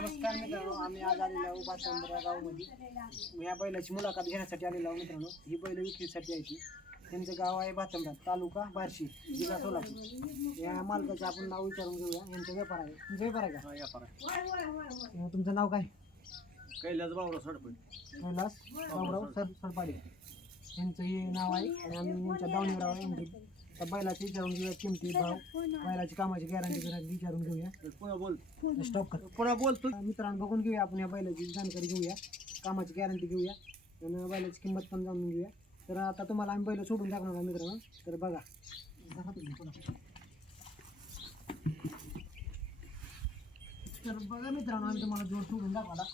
नमस्कार मित्रांनो आम्ही आज आलेलो आहोत चंद्रा गावमध्ये या बैलाची मुलाखत घेण्यासाठी आलेलो मित्रांनो ही बैल विक्रीसाठी यायची त्यांचं गाव आहे भातंबा तालुका बार्शी जिल्हा सोलापूर या मालकाचं आपण नाव विचारून घेऊया यांचा व्यापार आहे तुमचा व्यापार आहे का व्यापार आहे हो, तुमचं नाव काय कैलास बावरा सडपाडी कैलास बावरा सर सडपाडी यांचं हे नाव आहे आणि आम्ही यांच्या दावणीवर आहे बैलाची विचारून घेऊया किमती भाव बैलाची कामाची गॅरंटी बिरंटी विचारून घेऊया बोल स्टॉप कर पुन्हा बोल तू मित्रांनो बघून घेऊया आपण या बैलाची जाणकारी घेऊया कामाची गॅरंटी घेऊया आणि बैलाची किंमत पण जाणून घेऊया तर आता तुम्हाला आम्ही बैल सोडून टाकणार आहे मित्रांनो तर बघा तर बघा मित्रांनो आम्ही तुम्हाला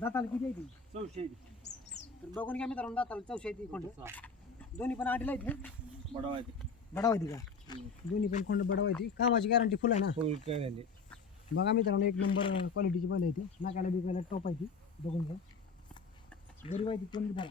दाताला किती आहे ती चौशे तर बघून घ्या मित्रांनो दाताला चौशे ती दोन्ही पण आठला आहेत ना बडावायती का दोन्ही पण खोंड बडावायती कामाची गॅरंटी फुल आहे ना हो काय झाली बघा मित्रांनो एक नंबर क्वालिटीची बैल येते ती नाकाला बिकायला टॉप आहे ती बघून घ्या गरीब आहे ती कोण झाला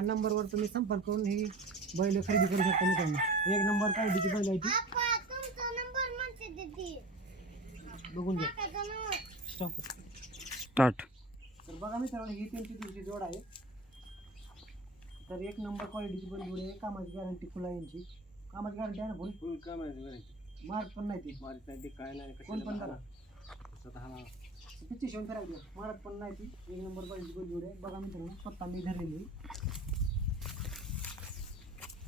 नंबर वर तुम्ही संपर्क करून ही बैल खरेदी करू शकता एक नंबर क्वालिटीची बैल आहे ती बघून घ्या स्टॉप स्टार्ट तर बघा ही त्यांची तुमची जोड आहे तर एक नंबर क्वालिटीची पण जोड आहे कामाची गॅरंटी कामाची गॅरंटी आहे ना फुल फुल कामाची गॅरंटी पण नाही ती मारत नाही काय कोण पण करा शिवून मारत पण नाही ती एक नंबर क्वालिटीची पण जोड आहे पत्ता मी धरलेली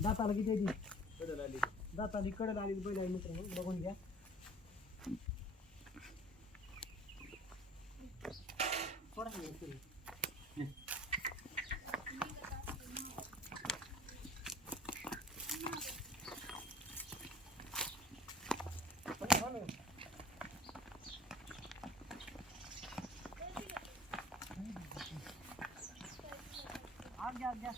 दाताला किती आहे ती दाताला इकडे आली बैल आहे मित्र बघून घ्या सोडा ना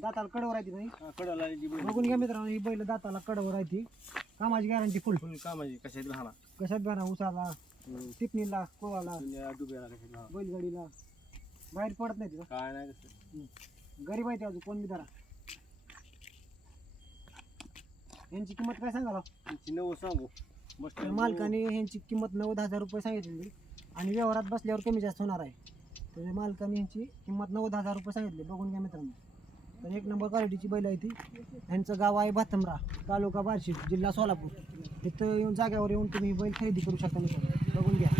दाताला कडवर आहे नाही बघून घ्या मित्रांनो ही बैल दाताला कडवर कामाची गॅरंटी फुल कामाची कशात घाला कशात उसाला टिपणीला कोवाला बैलगाडीला बाहेर पडत नाही तिथं काय नाही गरीब आहे ते अजून कोण बी यांची किंमत काय सांगा नऊ नव्वद सांगू मालकाने यांची किंमत नव्वद हजार रुपये सांगितलेली आणि व्यवहारात बसल्यावर कमी जास्त होणार आहे तर मालकाने यांची किंमत नव्वद हजार रुपये सांगितले बघून घ्या मित्रांनो तर एक नंबर क्वालिटीची बैल आहे ती यांचं गाव आहे भातमरा तालुका बार्शी जिल्हा सोलापूर इथं येऊन जाग्यावर येऊन तुम्ही बैल खरेदी करू शकता बघून घ्या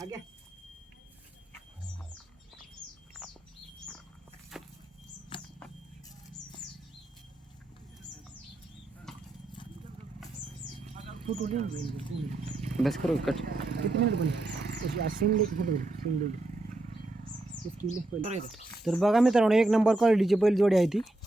आ गया बस करो कट कितने मिनट बने ले ले तो एक नंबर क्वालिटी पैल जोडी आई थी